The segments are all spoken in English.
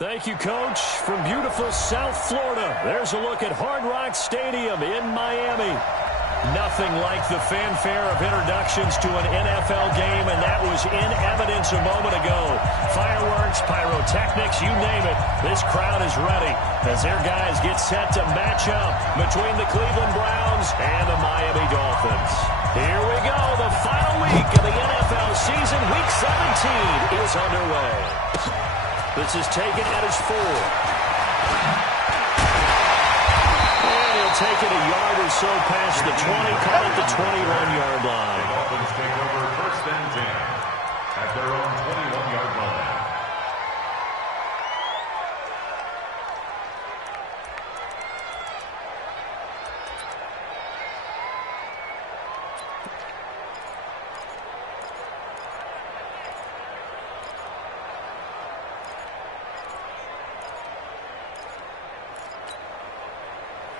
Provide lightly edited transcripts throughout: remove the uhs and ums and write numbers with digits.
Thank you, Coach. From beautiful South Florida, there's a look at Hard Rock Stadium in Miami. Nothing like the fanfare of introductions to an NFL game, and that was in evidence a moment ago. Fireworks, pyrotechnics, you name it. This crowd is ready as their guys get set to match up between the Cleveland Browns and the Miami Dolphins. Here we go. The final week of the NFL season. Week 17 is underway. This is taken at his 4. Take it a yard or so past the 20, call it the 21-yard line. The Dolphins take over 1st and 10 at their own 21-yard line.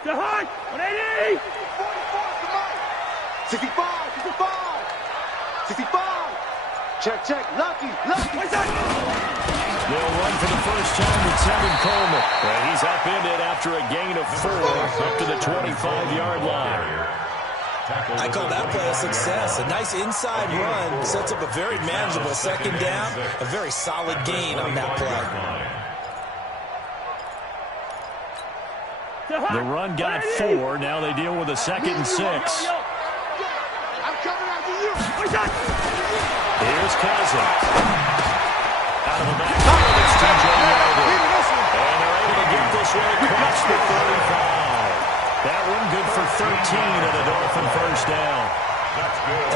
The hut! 180! 65! 65! Check. Lucky! What's that? They'll run for the first time with Tevin Coleman. And he's upended after a gain of 4 up to the 25-yard line. I call that play a success. A nice inside run sets up a very manageable second down. A very solid gain on that play. The run got 4. Now they deal with a 2nd and 6. I'm coming after you! Here's Cousins. Out of the backfield, it's TJ Yeldon. And they're able to get this one across the 35. That one good for 13 and a Dolphin first down.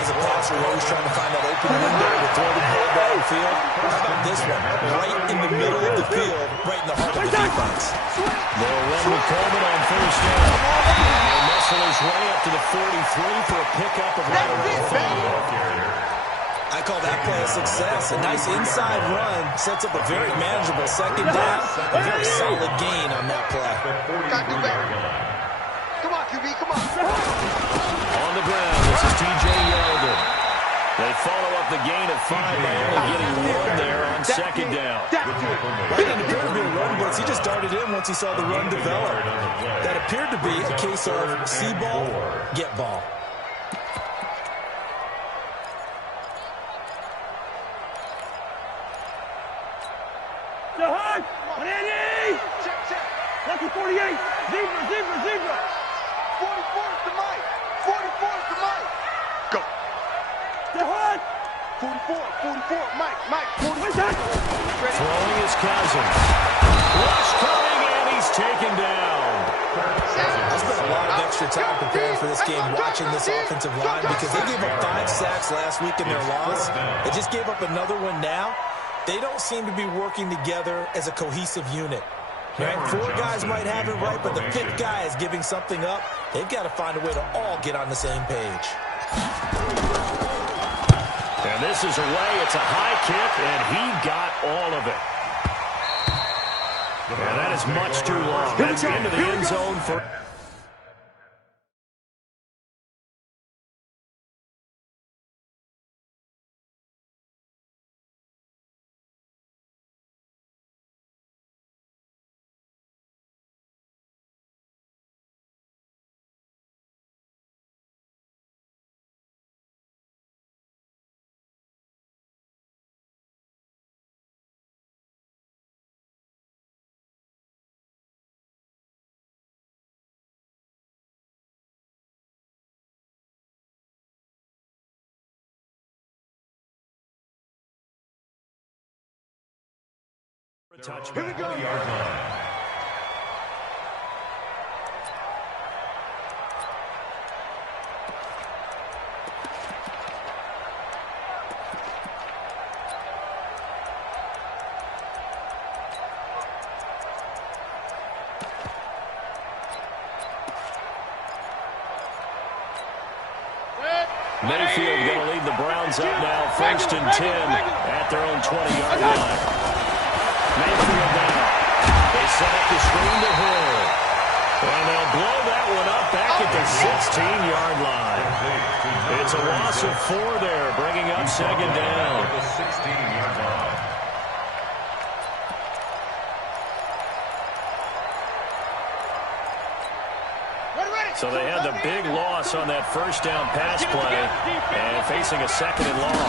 As a passer, we're always trying to find that open window to throw the ball downfield. How about this one? Right in the middle of the field, right in the heart of the defense. They'll run with Coleman on first down. He'll muscle his way up to the 43 for a pickup of right around 5. I call that play a success. A nice inside run sets up a very manageable second down. A very solid gain on that play. Come on, QB, come on! On the ground, this is TJ Yeldon. They follow up the gain of 5 by only getting 1 there on second down. Right, it appeared to be a run blitz. He just darted in once he saw the run develop. That appeared to be a case of see ball, get ball. The hut! 180! Check. Lucky 48! Zebra! 44 is the mic! 44 is the mic! Go! The hut! 44, Mike, 40. What's that? Throwing is Cousins. Rush coming, and he's taken down. I spent a lot of extra time preparing for this game, watching this offensive line, because they gave up 5 sacks last week in their loss. They just gave up another one now. They don't seem to be working together as a cohesive unit. Right? 4 guys might have it right, but the 5th guy is giving something up. They've got to find a way to all get on the same page. And this is away. It's a high kick, and he got all of it. And that is much too long. That's into the end zone for... Touchback. Here we go. Yard line. Mayfield going to lead the Browns up now, 1st and 10 at their own 20-yard line. Mayfield now. They set up the screen to Hill. And they'll blow that one up back at the 16-yard line. It's a loss of 4 there, bringing up 2nd down. The 16-yard line. So they had the big loss on that first down pass play and facing a second and long.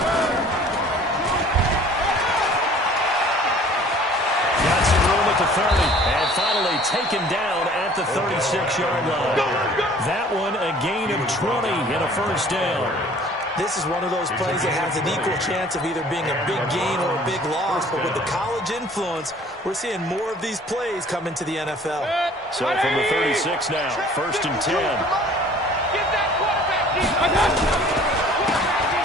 Got some room at the 30 and finally taken down at the 36-yard line. That one a gain of 20 in a first down. This is one of those plays that has an equal chance of either being a big gain or a big loss. But with the college influence, we're seeing more of these plays come into the NFL. So from the 36 now, first and 10.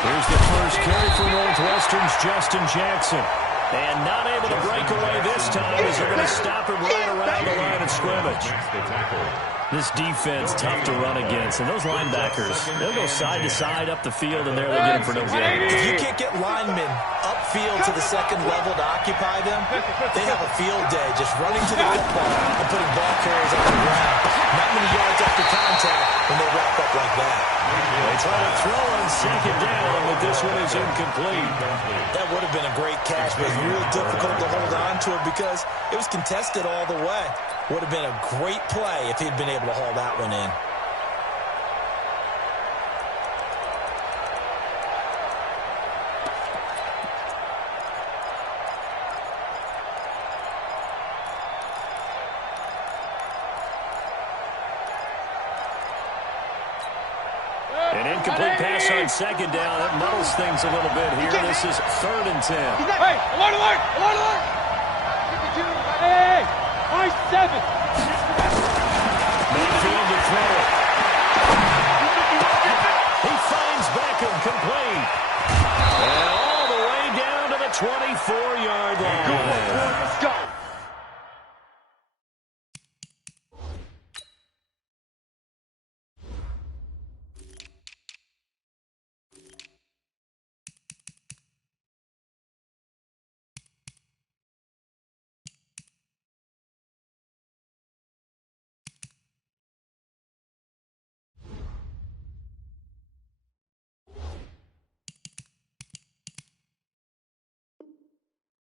Here's the first carry for Northwestern's Justin Jackson. And not able to break away this time as they're going to stop him right around the line of scrimmage. This defense tough to run against. And those linebackers, they'll go side to side up the field, and there they get him for no gain. If you can't get linemen upfield to the second level to occupy them, they have a field day just running to the football and putting ball carriers on the ground. Not many yards after contact when they wrap up like that. They try to throw on second down, but this one is incomplete. That would have been a great catch, but it was real difficult to hold on to it because it was contested all the way. Would have been a great play if he'd been able to haul that one in. An incomplete pass on second down. That muddles things a little bit here. This is third and 10. Hey, alert, alert, alert, alert. Hey, high 7. Mayfield to throw it. He finds Beckham complete. And all the way down to the 24-yard line. Let's go.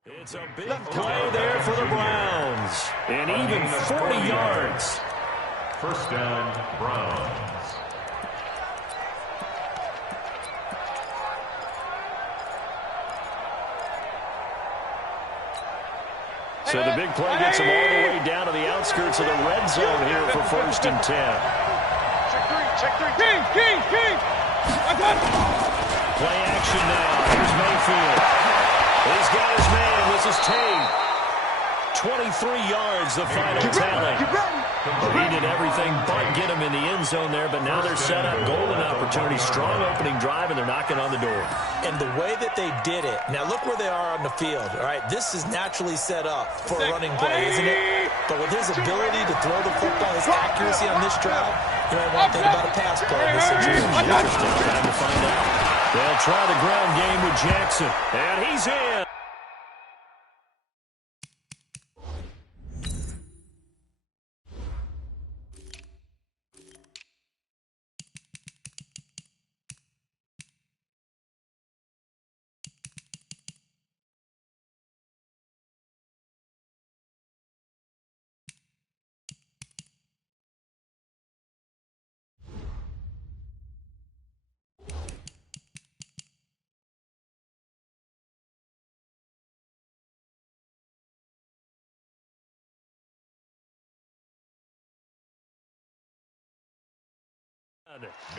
It's a big play there for the Browns. And even 40 yards. First down, Browns. So the big play gets them all the way down to the outskirts of the red zone here for first and 10. Check three. King. Play action now. Here's Mayfield. He's got his man. This is Tate. 23 yards, the final tally. He did everything but get him in the end zone there, but now they're set up. Golden opportunity, strong opening drive, and they're knocking on the door. And the way that they did it, now look where they are on the field, all right? This is naturally set up for a running play, isn't it? But with his ability to throw the football, his accuracy on this drive, you might want to think about a pass play in this situation. Interesting. Time to find out. They'll try the ground game with Jackson, and he's in.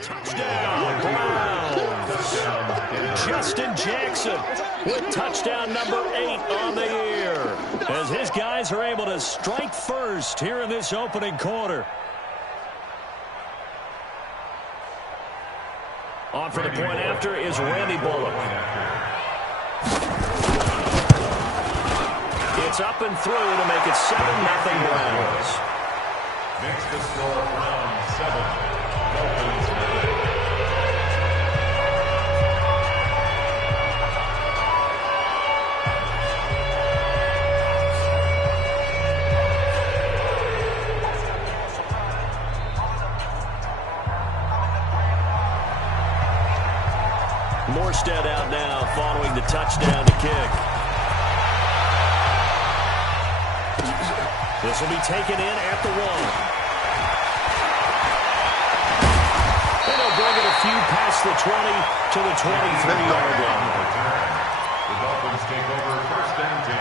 Touchdown, Browns. Justin Jackson with touchdown number 8 on the year as his guys are able to strike first here in this opening quarter. On for the point after is Randy Bullock. It's up and through to make it 7-0 Browns. Makes the score Browns 7. Dolphins 9. Morstead out now following the touchdown to kick. This will be taken in at the 1. bring it a few past the 20 to the 23-yard line. The Dolphins take over first and 10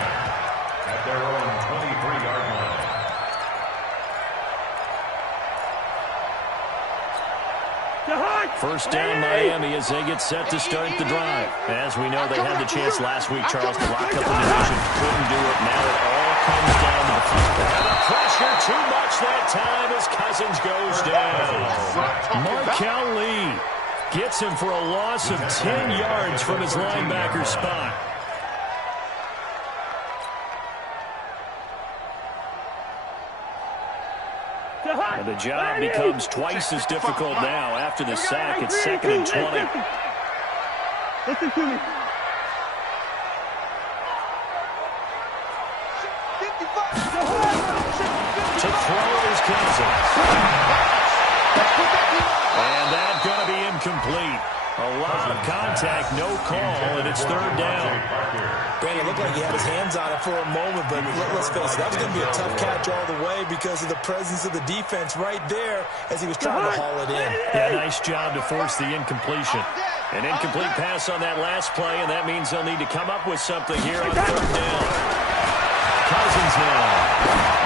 at their own 23-yard line. First down, Miami, as they get set to start the drive. As we know, they had the chance last week, Charles, to lock up the division. Couldn't do it. Now it all comes down to the front. And the pressure too much that time as Cousins goes down. Markel Lee gets him for a loss of 10 yards from his linebacker spot. And the job becomes twice as difficult now after the sack. It's 2nd and 20. Listen to me. To throw is Cousins. And that's going to be incomplete. A lot of contact, no call, and it's 3rd down. Brandon, it looked like he had his hands on it for a moment, but let's face it, that was going to be a tough catch all the way because of the presence of the defense right there as he was trying to haul it in. Yeah, nice job to force the incompletion. An incomplete pass on that last play, and that means they'll need to come up with something here on 3rd down. Cousins now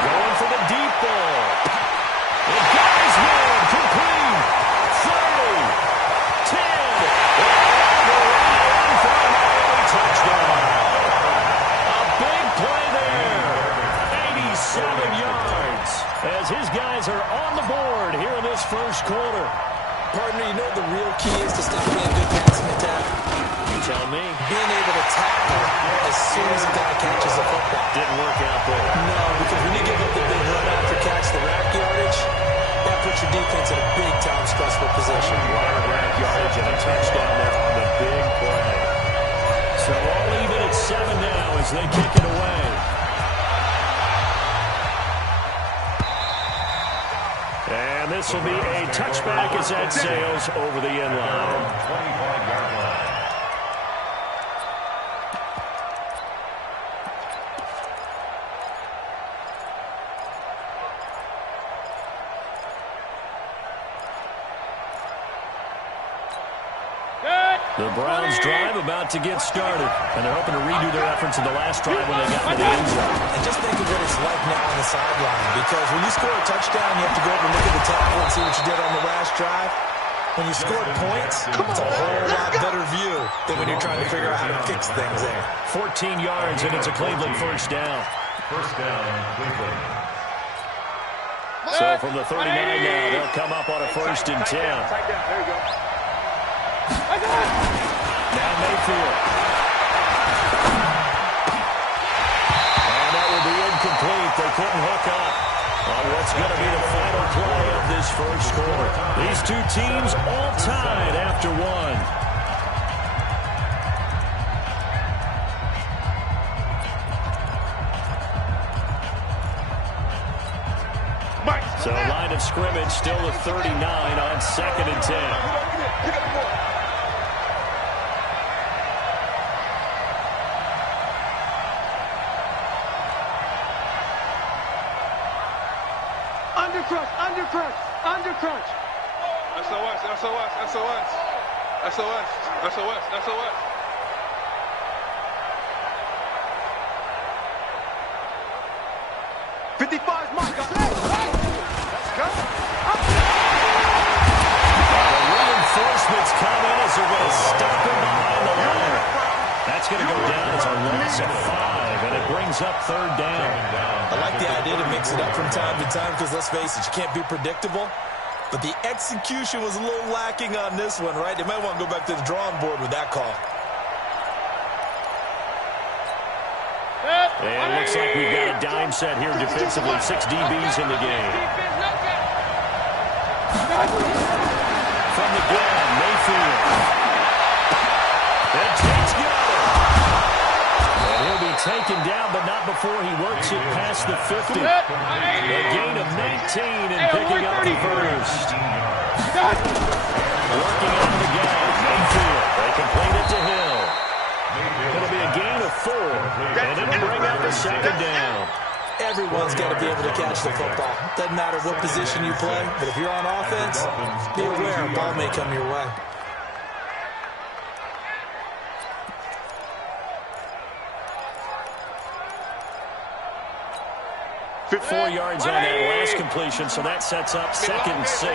going for the deep ball. It goes man, complete. 30. 10, touchdown. A big play there. 87 yards as his guys are on the board here in this first quarter. Partner, you know what the real key is to stopping a good passing attack? You tell me. Being able to tackle as soon as a guy catches a football. Didn't work out there. No, because when you give up the big run after catch, the rack yardage, that puts your defense in a big-time stressful position. A lot of rack yardage and a touchdown there on the big play. So all even at 7 now as they kick it away. And this will be a touchback as that sails over the end line. 25-yard line. The Browns drive about to get started, and they're hoping to redo their efforts in the last drive when they got to the end zone. And just think of what it's like now on the sideline, because when you score a touchdown, you have to go over and look at the tackle and see what you did on the last drive. When you scored points, it's a whole lot better view than when you're trying to figure out how to fix things there. 14 yards, and it's a Cleveland first down. First down, Cleveland. So from the 39 now, they'll come up on a 1st and 10. There you go. Now Mayfield. And that will be incomplete. They couldn't hook up on what's going to be the final play of this first quarter. These two teams all tied after one. So line of scrimmage still the 39 on 2nd and 10. Undercrunch. SOS. 55's Mike. Reinforcements come in as they're going to stop him behind the line. That's going to go down as a loss of 5, and it brings up 3rd down. I like the idea to mix it up from time to time because, let's face it, you can't be predictable. But the execution was a little lacking on this one, right? They might want to go back to the drawing board with that call. And it looks like we've got a dime set here defensively. 6 DBs in the game. From the gun, Mayfield. And Tate's got it. And he'll be taken down, but not before he works it past the 50. A gain of 19 and picking up the first. Working on the gun, Mayfield. They complete it to Hill. It'll be a gain of 4, and it'll bring up the 2nd down. Everyone's got to be able to catch the football. Doesn't matter what position you play, but if you're on offense, be aware a ball may come your way. Good 4 yards on that last completion, so that sets up 2nd and 6.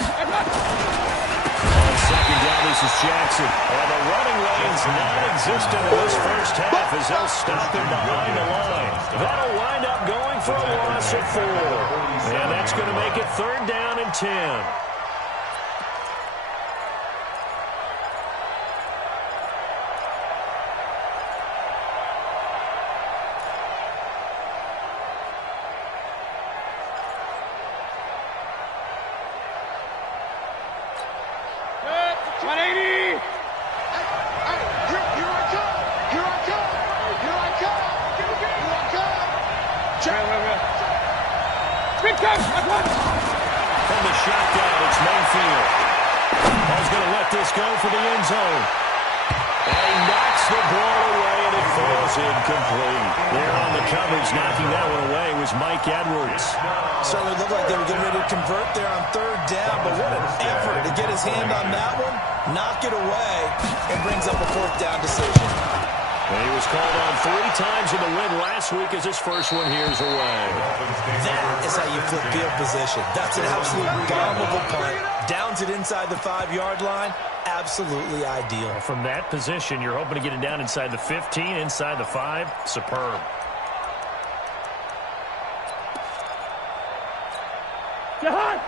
On 2nd down, this is Jackson. And the running lane's non-existent in this first half as they'll stop him behind the line. That'll wind up going for a loss of 4. And that's going to make it 3rd down and 10. From the shotgun, it's Mayfield. Ball's going to let this go for the end zone. And he knocks the ball away, and it falls incomplete. There on the coverage, knocking that one away was Mike Edwards. Certainly looked like they were getting ready to convert there on 3rd down, but what an effort to get his hand on that one, knock it away, and brings up a 4th down decision. And he was called on 3 times in the win last week as his first one here's away. That is how you flip field position. That's an absolute bombable punt. Downs it inside the 5-yard line. Absolutely ideal. From that position, you're hoping to get it down inside the 15, inside the 5. Superb.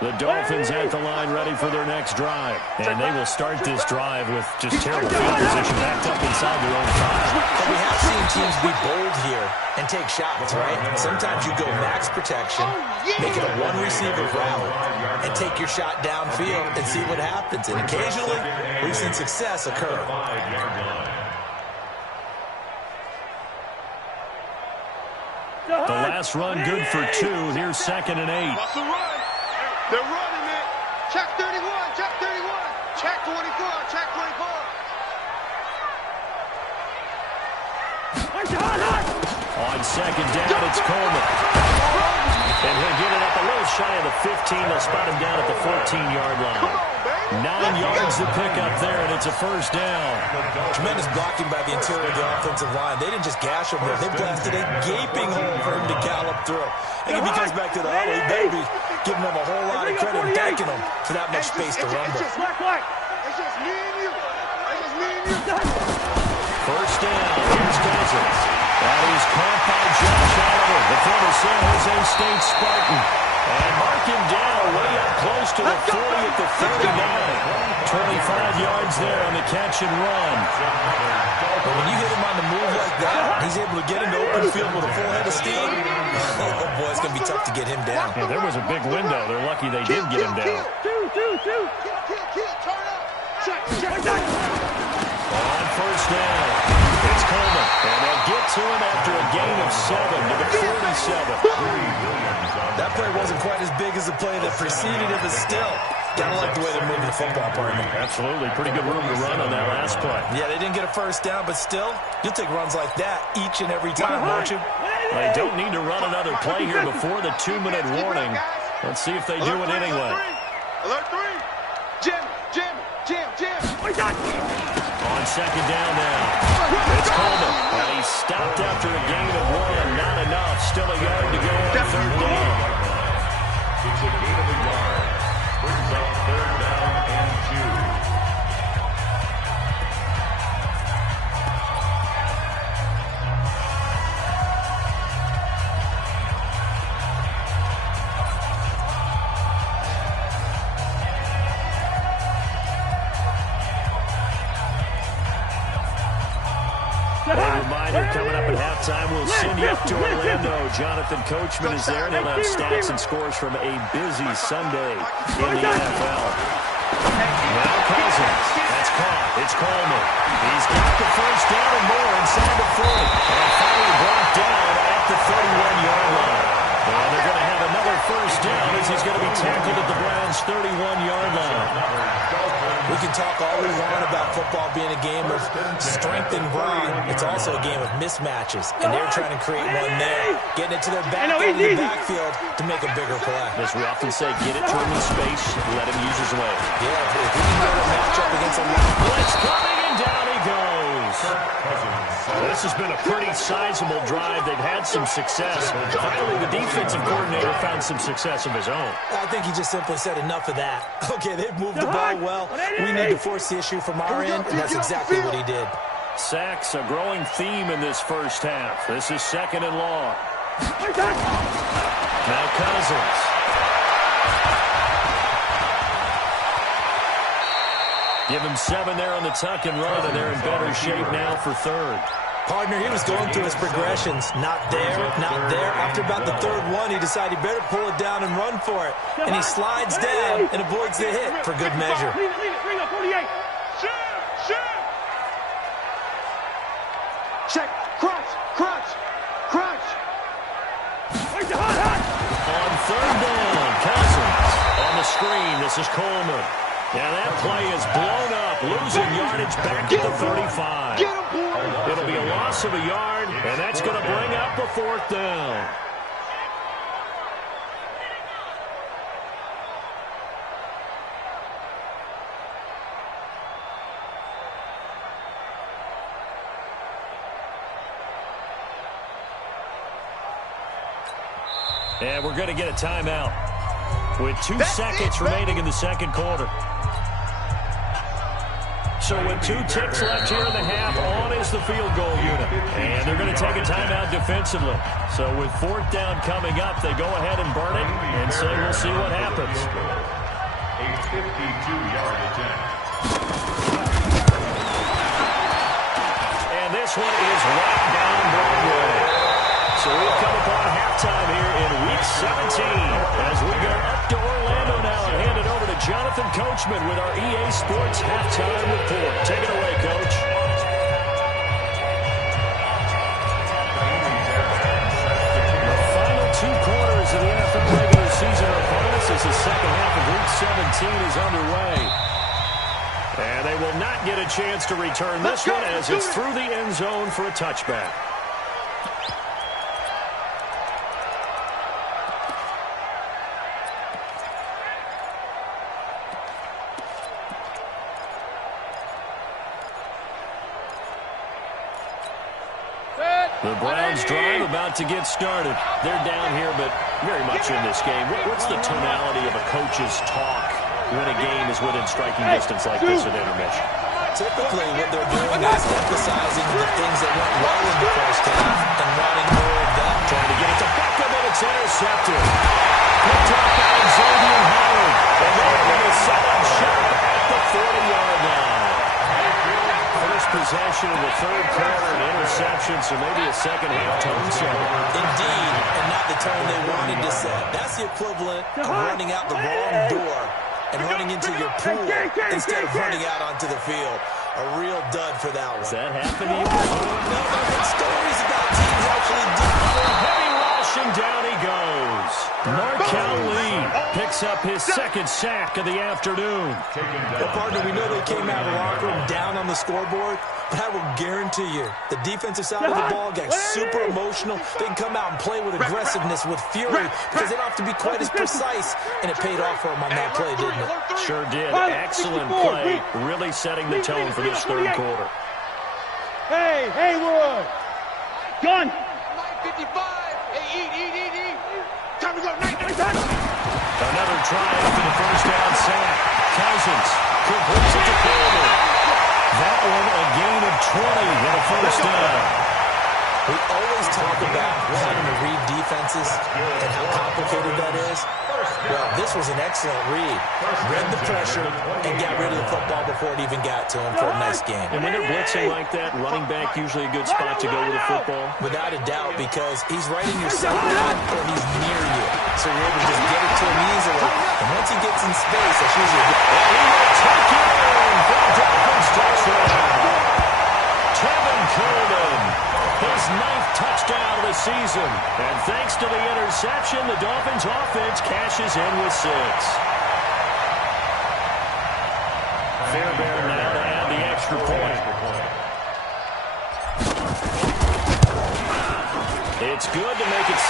The Dolphins at the line ready for their next drive. And they will start this drive with just terrible field position backed up inside their own 5. But we have seen teams be bold here and take shots, right? Sometimes you go max protection, make it a 1-receiver route, and take your shot downfield and see what happens. And occasionally, we've seen success occur. The last run good for 2. Here's 2nd and 8. They're running it. Check 31, check 31. Check 24, check 24. On 2nd down, it's Coleman. And he'll get it up a little shy of the 15. They'll spot him down at the 14-yard line. 9 yards to pick up there, and it's a 1st down. Tremendous blocking by the interior of the offensive line. They didn't just gash him there. They blasted a gaping hole for him to gallop through. And if he comes back to the huddle, he better be giving them a whole lot of credit and thanking them for that much space to run with. It's just me and you. It's just me and you. 1st down. Here's Cousins. That is caught by Josh Oliver, the former San Jose State Spartan. And mark him down way up close to the 40 at the 39. 25 yards there on the catch and run. But when you hit him on the move like that, he's able to get into open field with a full head of steam. Oh, boy, it's going to be tough to get him down. Yeah, there was a big window. They're lucky they did get him down. Kill, turn up. Check. On 1st down, it's Coleman. And they'll get to him after a gain of 7 to the 47. That play wasn't quite as big as the play that preceded it, but still, gotta like the way they're moving the football, partner. Absolutely. Pretty good room to run on that last play. Yeah, they didn't get a 1st down, but still, you'll take runs like that each and every time, won't you? They don't need to run another play here before the 2-minute warning. Let's see if they do it anyway. Alert 3. Jim. On 2nd down now, it's Coleman. And he's stopped after a gain of 1. Not enough. Still a yard to go on 3rd down. It's a gain of a yard. Brings up 3rd down and 2. A reminder, coming up at halftime, we'll send you up to Orlando. Jonathan Coachman is there, and he'll have stats and scores from a busy Sunday in the NFL. Now Cousins. That's caught. It's Coleman. He's got the 1st down and more inside the 40. And finally brought down at the 31-yard line. And they're going to have another 1st down as he's going to be tackled at the Browns' 31-yard line. We can talk all we want about football being a game of strength and run. It's also a game of mismatches, and they're trying to create one there, getting it to their back end of the backfield to make a bigger play. As we often say, get it to him in space, let him use his leg. Yeah, if he can go to match up against a blitz coming, and down he goes. This has been a pretty sizable drive. They've had some success. Finally, the defensive coordinator found some success of his own. I think he just simply said enough of that. Okay, they've moved the ball well. We need to force the issue from our end, and that's exactly what he did. Sacks, a growing theme in this first half. This is 2nd and long. Now Cousins. Give him 7 there on the tuck and run, and they're in better shape now for 3rd. Partner, he was going through his progressions. Not there, not there. After about the 3rd one, he decided he better pull it down and run for it. And he slides down and avoids the hit for good measure. Bring up 48. Check. Crunch. On 3rd down, Cousins on the screen. This is Coleman. Now that play is blown up, losing yardage back at the 35. It'll be a loss of a yard, and that's going to bring up the 4th down. And we're going to get a timeout with 2 seconds remaining in the 2nd quarter. So with 2 ticks left here in the half, on is the field goal unit. And they're going to take a timeout defensively. So with 4th down coming up, they go ahead and burn it and say we'll see what happens. A 52-yard attempt. And this one is right down Broadway. So we've come upon halftime here in Week 17 as we go up to Orlando now and hand it over to Jonathan Coachman with our EA Sports Halftime Report. Take it away, Coach. The final 2 quarters of the NFL regular season are upon us as the second half of Week 17 is underway. And they will not get a chance to return this one as it's through the end zone for a touchback. The Browns drive about to get started. They're down here, but very much in this game. What's the tonality of a coach's talk when a game is within striking distance like this at intermission? Typically, what they're doing is emphasizing the things that went well in the first half and wanting more of that. Trying to get it to Beckham, and it's intercepted. Picked up by Xavier Howard. And they're going to set up shop at the 40-yard line. First possession of the 3rd quarter, an interception, so maybe a second-half tone setter. Indeed, and not the tone they wanted to set. That's the equivalent of running out the wrong door and running into your pool instead of running out onto the field. A real dud for that one. Does that happen to you before? No, I've heard stories about teams actually doing Heavy rush, and down he goes. Markel Lee picks up his 2nd sack of the afternoon. Well, partner, we know they came out of the locker room down on the scoreboard, but I will guarantee you the defensive side of the ball got super emotional. They can come out and play with aggressiveness, with fury, because they don't have to be quite as precise, and it paid off for them on that play, didn't it? Sure did. Excellent play, really setting the tone for this 3rd quarter. Hey, Haywood. Gun. 55. Hey, eat. Time to go. Another try after the first down sack. Cousins completes it to Coleman. That one a gain of 20 with a first down. We always talk about having to read defenses and how complicated that is. Well, this was an excellent read. Read the pressure and got rid of the football before it even got to him for a nice game. And when they're blitzing like that, running back usually a good spot to go with the football? Without a doubt, because he's right in your sideline or he's near you. So you're able to just get it to him easily. And once he gets in space, that's usually a good and he will take it in for a Dolphins touchdown. Tevin Coleman, his 9th touchdown of the season. And thanks to the interception, the Dolphins offense cashes in with 6. Fairbairn now to add the extra point. It's good to make it 17-7.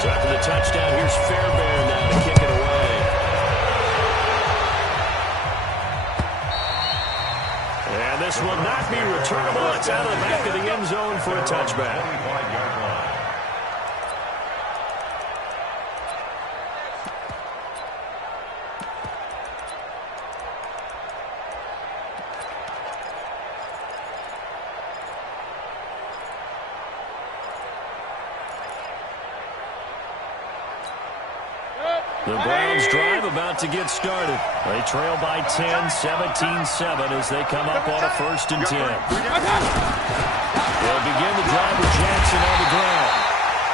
So after the touchdown, here's Fairbairn now to kick it away. And this will not be returnable. It's out of the back of the end zone for a touchback. The Browns drive about to get started. They trail by 10, 17-7 as they come up on a 1st and 10. They'll begin the drive with Jackson on the ground.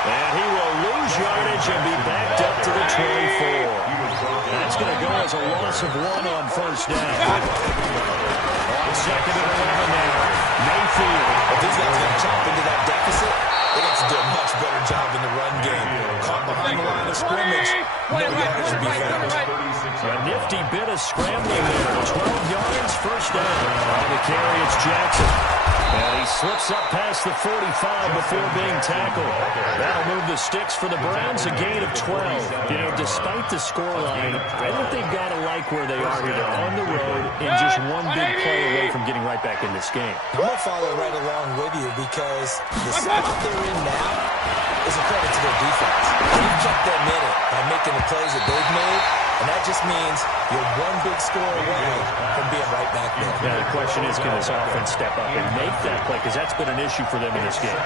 And he will lose yardage and be backed up to the 24. That's going to go as a loss of 1 on 1st down. On 2nd and 11 now. Mayfield. If these guys are going to chop into that deficit, they got to do a much better job in the run game. Caught behind the line of scrimmage, no yardage to be found. A nifty bit of scrambling there. 12 yards, 1st down. On the carry, it's Jackson. And he slips up past the 45 before being tackled. That'll move the sticks for the Browns, a gain of 12. You know, despite the scoreline, I think they've got to like where they are here. They're on the road and just one big play away from getting right back in this game. I'm going to follow right along with you because the spot they're in now is a credit to their defense. They've kept them in it by making the plays that they've made, and that just means you're one big score away from being right back there. Now, the question is, can this offense step up and make that play? Because that's been an issue for them in this game.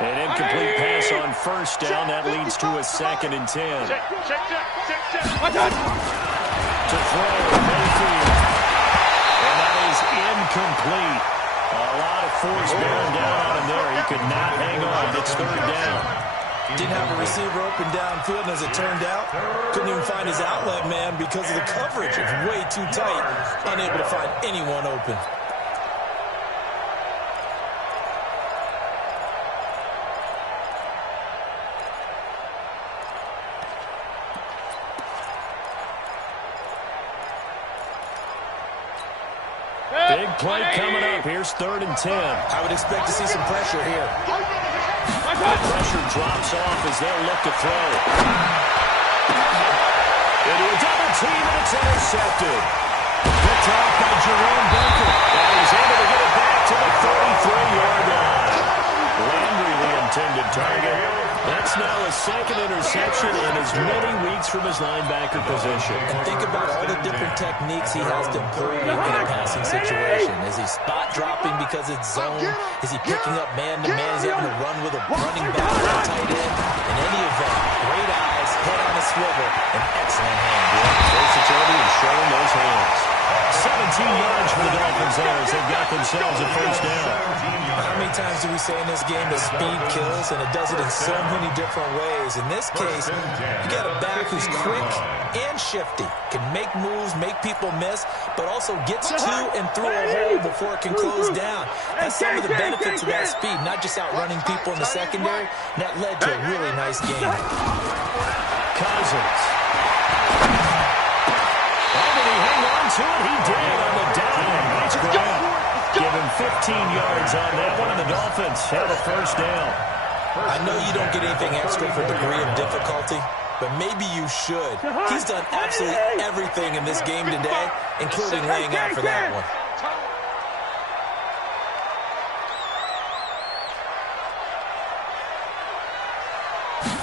An incomplete pass on 1st down. That leads to a 2nd and 10. To throw, Mayfield. And that is incomplete. A lot of force bearing down on him there. He could not hang on. It's 3rd down. Didn't have a receiver open downfield, and as it turned out, couldn't even find his outlet man because of the coverage. It's way too tight. Unable to find anyone open. Big play coming up. Here's 3rd and 10. I would expect to see some pressure here. The pressure drops off as they'll look to throw. Into a double team, and it's intercepted. Picked off by Jerome Baker. And he's able to get it back to the 33-yard line. Landry, the intended target. That's now a 2nd interception in as many weeks from his linebacker position. And think about all the different techniques he has to employ in a passing situation. Is he spot dropping because it's zone? Is he picking up man-to-man? Is he having to run with a running back or a tight end? In any event, great eyes, head on a swivel, and excellent hands. Versatility and showing those hands. 17 yards for the Dolphins there as they've got themselves a 1st down. How many times do we say in this game that speed kills, and it does it in so many different ways? In this case, you got a back who's quick and shifty, can make moves, make people miss, but also gets to and through a hole before it can close down. That's some of the benefits of that speed, not just outrunning people in the secondary, and that led to a really nice game. Cousins. Did he hang on to it? He did on the down. Nice grab. Give him 15 yards on that one, and the Dolphins have a 1st down. I know you don't get anything extra for degree of difficulty, but maybe you should. He's done absolutely everything in this game today, including laying out for that one.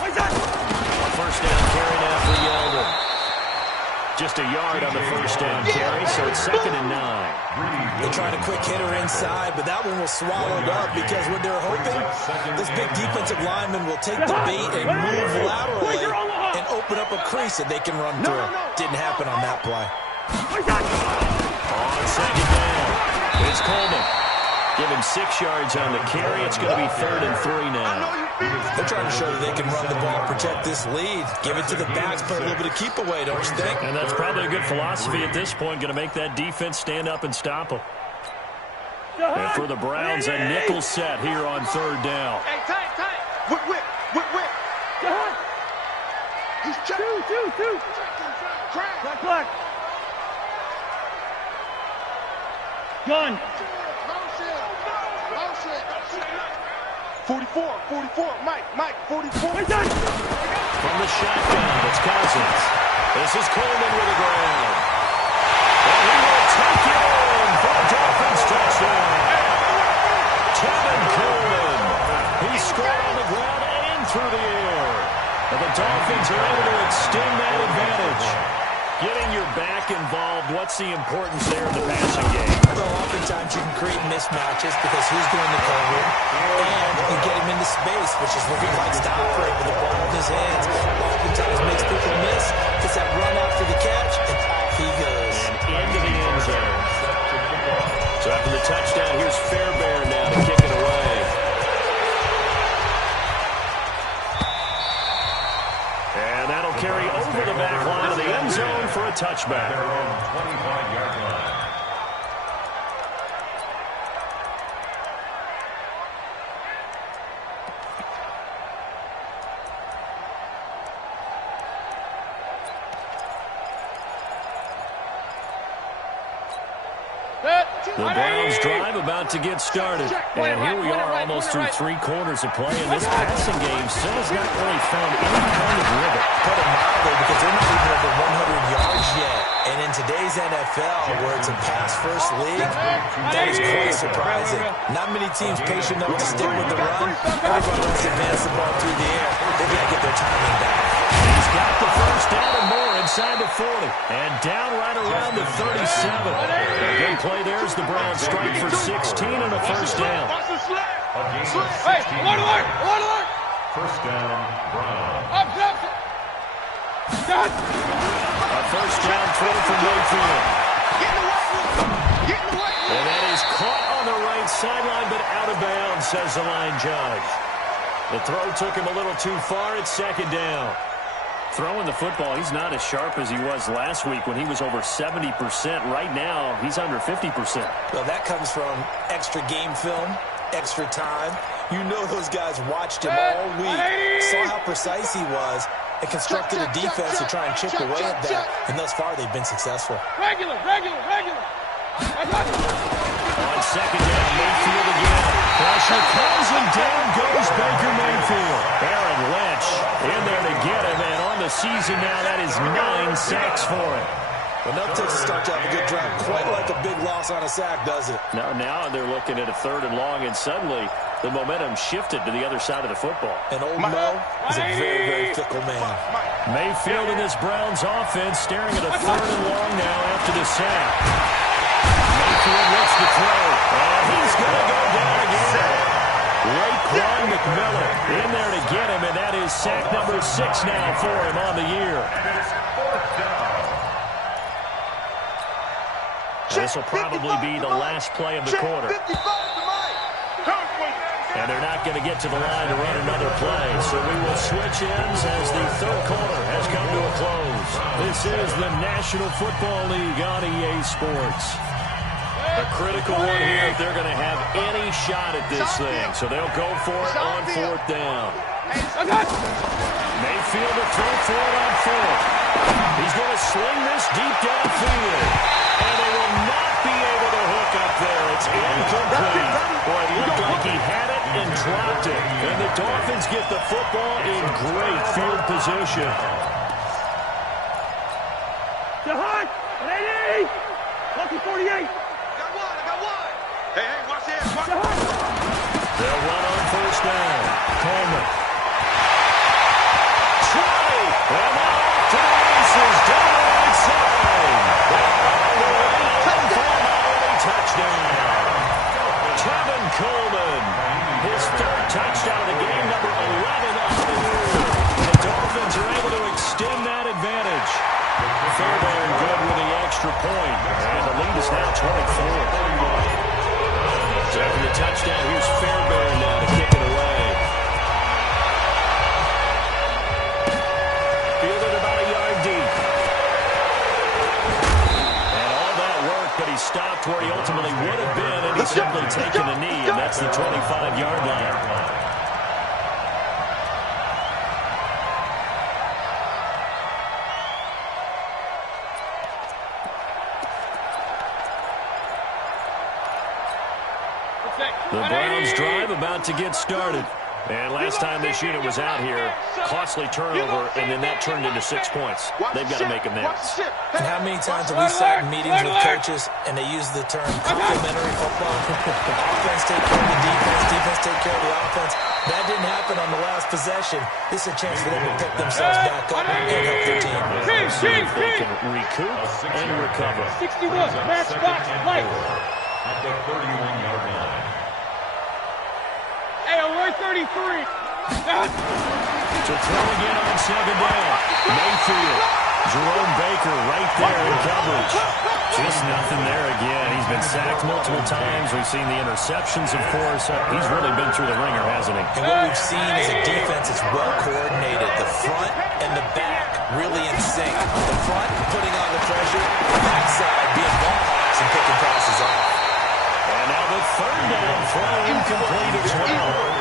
A 1st down carry now for Yeldon. Just a yard on the 1st down carry, so it's 2nd and 9. They tried a quick hitter inside, but that one was swallowed up because what they're hoping, this big defensive lineman will take the bait and move laterally and open up a crease that they can run through. Didn't happen on that play. On 2nd down, it's Coleman. Give him 6 yards on the carry. It's going to be 3rd and 3 now. They're trying to show that they can run the ball, protect this lead, give it to the backs, play a little bit of keep away, don't you think? And that's probably a good philosophy at this point, going to make that defense stand up and stop them. And for the Browns, a nickel set here on 3rd down. Hey, tight. Whip. He's two. Black. Gun. 44, Mike, 44. From the shotgun, it's Cousins. This is Coleman with the ground. And he will take it in for a Dolphins touchdown. Tevin Coleman. He scored on the ground and through the air. And the Dolphins are able to extend that advantage. Getting your back involved, what's the importance there in the passing game? Well, oftentimes you can create mismatches because who's doing the covering, and you get him into space, which is where he likes to operate with the ball in his hands. Oftentimes makes people miss, gets that run after the catch, and off he goes. And into the end zone. So after the touchdown, here's Fairbairn now to kick it away. And that'll carry over the back line of the end zone for a touchback. Their own 25-yard line. The Browns drive about to get started. And here we are almost through 3 quarters of play, and this passing game still has not really found any kind of rhythm. Put it mildly, because they're not even over 100 yards yet. And in today's NFL, where it's a pass-first league, that is quite surprising. Not many teams patient enough to stick with the run. Everybody wants to advance the ball through the air. They've got to get their timing back. He's got the first down and more inside the 40. And down right around the 37. A good play there as the Browns strike for 16 and a first down. Hey, one alert. First down, Browns. Up. A first down throw from Mayfield. And that is caught on the right sideline, but out of bounds, says the line judge. The throw took him a little too far. It's 2nd down. Throwing the football, he's not as sharp as he was last week when he was over 70%. Right now, he's under 50%. Well, that comes from extra game film, extra time. You know those guys watched him all week, saw how precise he was, and constructed a defense to try and chip away at that. And thus far, they've been successful. Regular. On 2nd down, Mayfield again. Pressure comes and down goes Baker Mayfield. Aaron Lynch in there to get him, and on the season now, that is 9 sacks for him. Well, enough takes to start to have a good drive. Quite like a big loss on a sack, does it? Now they're looking at a 3rd and long, and suddenly the momentum shifted to the other side of the football. And old Mo is a very, very fickle man. Mayfield in this Browns offense staring at a 3rd and long now after the sack. Mayfield looks to throw, and he's going to go down again. Raekwon McMillan in there to get him, and that is sack number 6 now for him on the year. This will probably be the last play of the quarter. And they're not going to get to the line to run another play, so we will switch ends as the 3rd quarter has come to a close. This is the National Football League on EA Sports. A critical one here if they're going to have any shot at this thing. So they'll go for it on 4th down. Mayfield to throw for it on 4th. He's going to sling this deep downfield. And they will not be able to hook up there. It's incomplete. Boy, it looked like he had it and dropped it. And the Dolphins get the football in great field position. To Hunt. 80. Lucky 48. Hey, watch this. They'll run on 1st down. Coleman. 20. And now off to the races. Down the right side. Touchdown. Tevin Coleman. His 3rd touchdown of the game, number 11 on the year. The Dolphins are able to extend that advantage. Fairbairn good with the extra point. And the lead is now 24. So after the to where he ultimately would have been, and he's simply taken a knee, and that's the 25-yard line. The Browns drive about to get started. And last time this unit was out here, costly turnover, and then that turned into 6 points. They've got to make amends. And how many times have we sat in meetings with coaches and they use the term complementary football? Offense take care of the defense, defense take care of the offense. That didn't happen on the last possession. This is a chance for them to pick themselves back up and help their team. See if they can recoup and recover. 61, match box, light. At the 31-yard line. Hey, we're 33. To throw again on second down. Mayfield. Jerome Baker right there in coverage. Just nothing there again. He's been sacked multiple times. We've seen the interceptions, of course. He's really been through the ringer, hasn't he? And what we've seen is a defense that's well coordinated. The front and the back really in sync. The front putting on the pressure. The backside being ball hawks and picking passes off. And now the third down throw incomplete as well.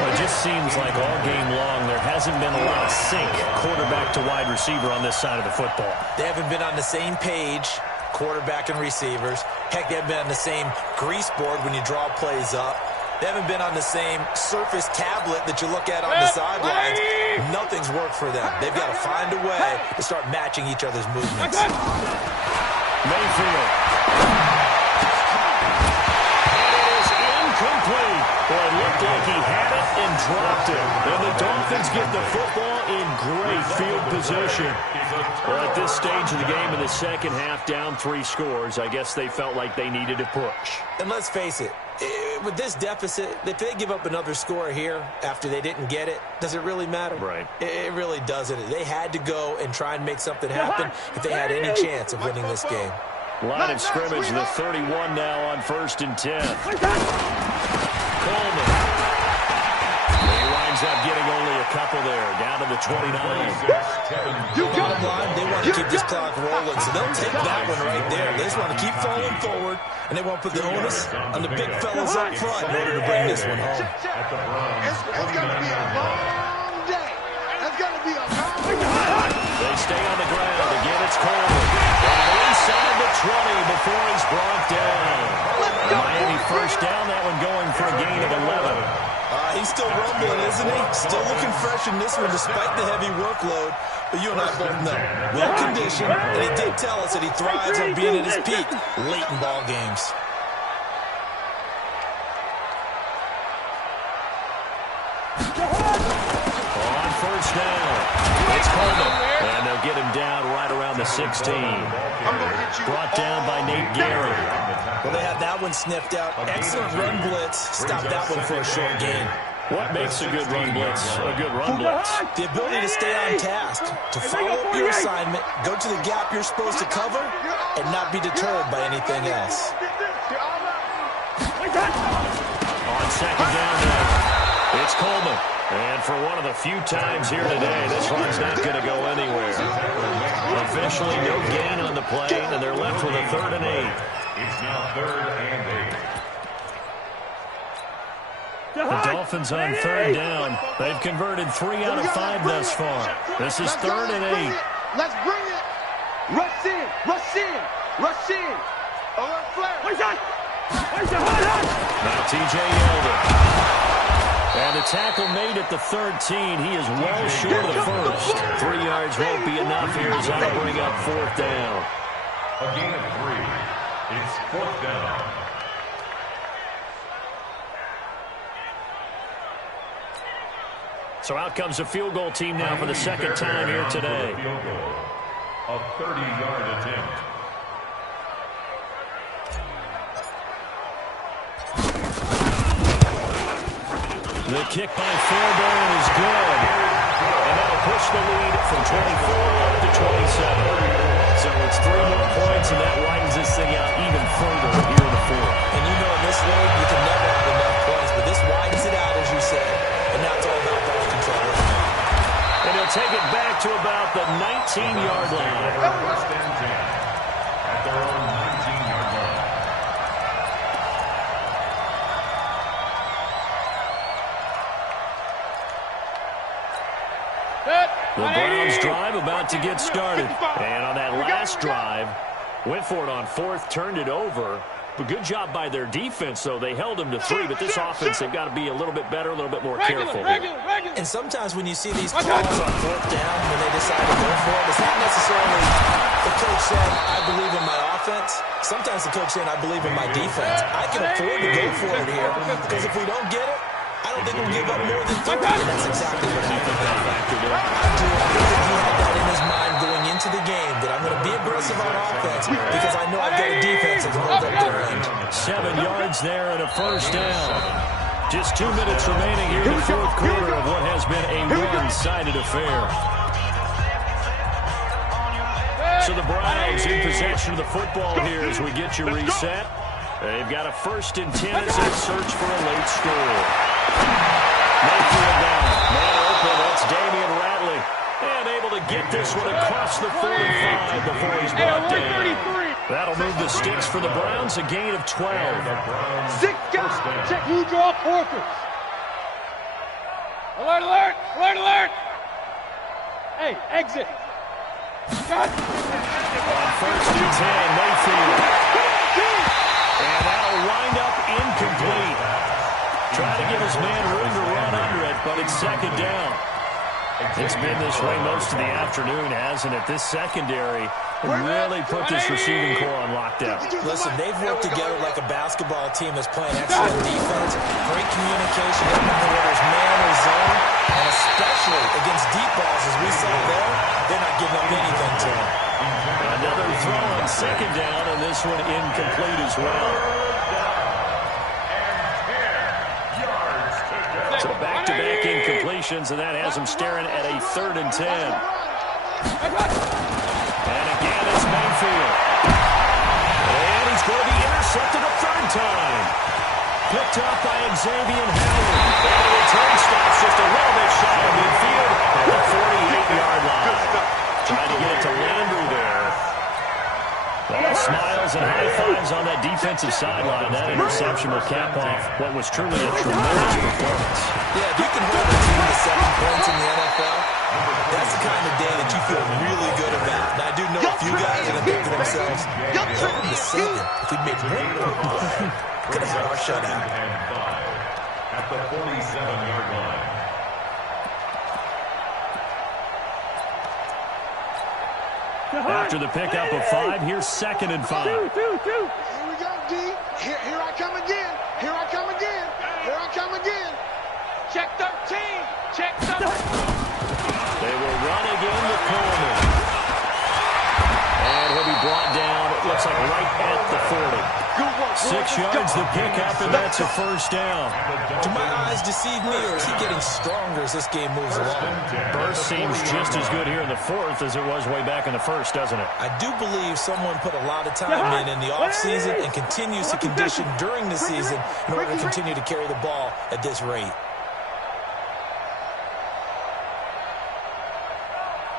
It just seems like all game long there hasn't been a lot of sync quarterback to wide receiver on this side of the football. They haven't been on the same page, quarterback and receivers. Heck, they haven't been on the same grease board when you draw plays up. They haven't been on the same Surface tablet that you look at on the sidelines. Nothing's worked for them. They've got to find a way to start matching each other's movements. Mayfield. Complete. Well, it looked like he had it and dropped it. And the Dolphins get the football in great field position. Well, at this stage of the game in the second half, down 3 scores, I guess they felt like they needed to push. And let's face it, with this deficit, if they give up another score here after they didn't get it, does it really matter? Right. It really doesn't. They had to go and try and make something happen if they had any chance of winning this game. Line of scrimmage, the 31 now on 1st and 10. Coleman. He winds up getting only a couple there, down to the 29. Bottom line, they want to keep this clock rolling, so they'll take that one right there. They just want to keep falling forward, and they won't put the onus on the big fellas up front in order to bring this one home. It's going to be a long day. It's going to be a long day. They stay on the ground. Again, it's Coleman. Inside the 20 before he's brought down. Miami first down, that one going for a gain of 11. He's still rumbling, isn't he? Still looking fresh in this one despite the heavy workload. But you and I both know, well-conditioned, and he did tell us that he thrives on being at his peak late in ball games. On first down, it's Coleman. And they'll get him down right around the 16. Brought down by Nate Gary. Well, they had that one sniffed out. Excellent run blitz. Stop that one for a short gain. What makes a good run blitz a good run blitz? The ability to stay on task, to follow up your assignment, go to the gap you're supposed to cover, and not be deterred by anything else. On second down now, it's Coleman. And for one of the few times here today, this run's not going to go anywhere. Officially no gain on the play, and they're left with a 3rd and 8. It's now 3rd and 8. The Dolphins on 3rd down. They've converted 3 out of 5 thus far. This is 3rd and 8. Let's bring it. Rush in. Rush in. Rush in. Flare. Now TJ Yeldon. And the tackle made at the 13. He is well short of the first. 3 yards won't be enough here as that'll bring up 4th down. A gain of 3. It's 4th down. So out comes the field goal team now for the second time here today. Field goal. A 30-yard attempt. The kick by Fairbairn is good. And that'll push the lead from 24 up to 27. So it's 3 more points, and that widens this thing out even further here in the 4th. And you know in this league, you can never have enough points, but this widens it out, as you said. And now it's all about ball control. And he'll take it back to about the 19-yard line. First and 10 at their own 19-yard line. The Browns drive about to get started. And on that last drive, went for it on fourth, turned it over. But good job by their defense, though. They held them to 3, but this offense, they've got to be a little bit better, a little bit more careful. And sometimes when you see these calls on fourth down, when they decide to go for it, it's not necessarily the coach saying, I believe in my offense. Sometimes the coach saying, I believe in my defense. I can afford to go for it here, because if we don't get it, I don't think we'll give up more than 30, and that's exactly what happened there. I think he had that in his mind going into the game, that I'm going to be aggressive on offense because I know I've got a defense that can hold up their end. 7 yards there and a first down. Just 2 minutes remaining here in the fourth quarter of what has been a one-sided affair. So the Browns in possession of the football here as we get you reset. They've got a 1st and 10 as they search for a late score. Mayfield down. Man open. That's Damian Ratley. And able to get this one across the 45 before he's brought down. That'll move the sticks for the Browns, a gain of 12. 6 guys. Check who draw porkers. Alert, alert, alert, alert. Hey, exit. On 1st and 10, Mayfield. And that'll wind up incomplete. Try to give his man room to run under it, but it's 2nd down. It's been this way most of the afternoon, hasn't it? This secondary really put this receiving core on lockdown. Listen, they've worked together like a basketball team that's playing excellent defense. Great communication, doesn't matter whether it's man or zone, and especially against deep balls, as we saw there, they're not giving up anything to him. Another throw on 2nd down, and this one incomplete as well. So back-to-back incompletions, and that has him staring at a 3rd and 10. And again, it's Mayfield. And he's going to be intercepted a 3rd time. Picked up by Xavier Howard. And the return stops just a little bit shy of midfield at the 48-yard line. Trying to get it to Landry there. All smiles and high fives on that defensive sideline. That interception will cap off what was truly a tremendous performance. Yeah, if you can hold a team to 7 points in the NFL, that's the kind of day that you feel really good about. And I do know a few guys are going to think to themselves, held them to 7. If we make 1 more point, could have had our shutout. At the 47-yard line. After the pickup of 5, here's 2nd and 5. Here we go, D. Here I come again. Here I come again. Here I come again. Check 13. Check 13. They will run again with Coleman. And he'll be brought down, it looks like right at the 40. 6 yards the pickup, and that's a 1st down. Do my eyes deceive me, or is he getting stronger as this game moves along? Burst seems just as good here in the 4th as it was way back in the 1st, doesn't it? I do believe someone put a lot of time in the offseason and continues to condition during the season in order to continue to carry the ball at this rate.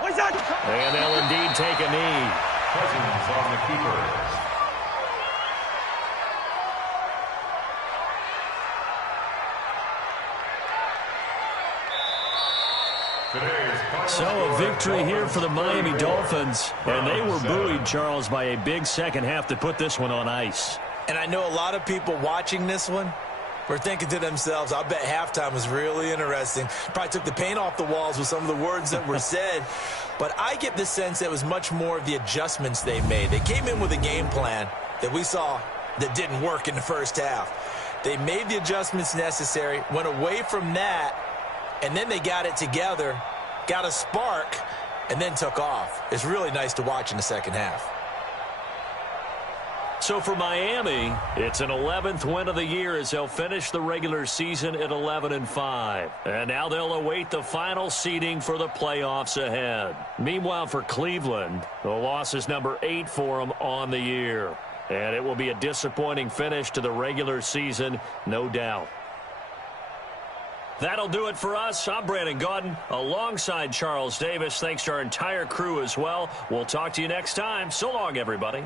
And they'll indeed take a knee. Cousins on the keeper. So a victory here for the Miami Dolphins. And they were buoyed, Charles, by a big second half to put this one on ice. And I know a lot of people watching this one were thinking to themselves, I bet halftime was really interesting. Probably took the paint off the walls with some of the words that were said. But I get the sense that it was much more of the adjustments they made. They came in with a game plan that we saw that didn't work in the first half. They made the adjustments necessary, went away from that, and then they got it together, got a spark, and then took off. It's really nice to watch in the second half. So for Miami, it's an 11th win of the year as they'll finish the regular season at 11-5. And now they'll await the final seeding for the playoffs ahead. Meanwhile, for Cleveland, the loss is number 8 for them on the year. And it will be a disappointing finish to the regular season, no doubt. That'll do it for us. I'm Brandon Gaudin alongside Charles Davis. Thanks to our entire crew as well. We'll talk to you next time. So long, everybody.